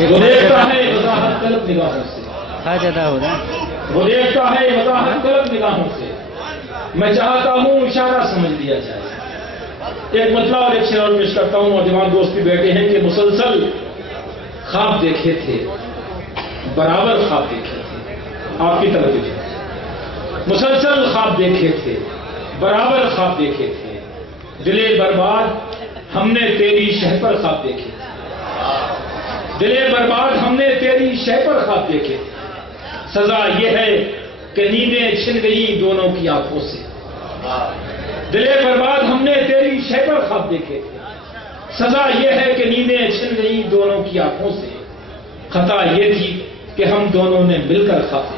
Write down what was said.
وہ دیکھتا ہے وضاحت طلب نگاہوں سے، وہ دیکھتا ہے وضاحت طلب نگاہوں سے، میں چاہتا ہوں اشارہ سمجھ لیا جائے۔ ایک مطلب اور ایک شعر پیش کرتا ہوں، نوجوان دوست بھی بیٹھے ہیں کہ مسلسل خواب دیکھے تھے، برابر خواب دیکھے تھے، آپ کی طرف دیکھے، مسلسل خواب دیکھے تھے، برابر خواب دیکھے تھے، دلے برباد ہم نے تیری شہ پر خواب دیکھے تھے، دلے برباد ہم نے تیری شہ پر خواب دیکھے تھے، سزا یہ ہے کہ نیندیں چھن گئی دونوں کی آنکھوں سے، دلے برباد ہم نے تیری شہ پر خواب دیکھے تھے، سزا یہ ہے کہ نیندیں چھن گئی دونوں کی آنکھوں سے، خطا یہ تھی کہ ہم دونوں نے مل کر خواب دیکھے۔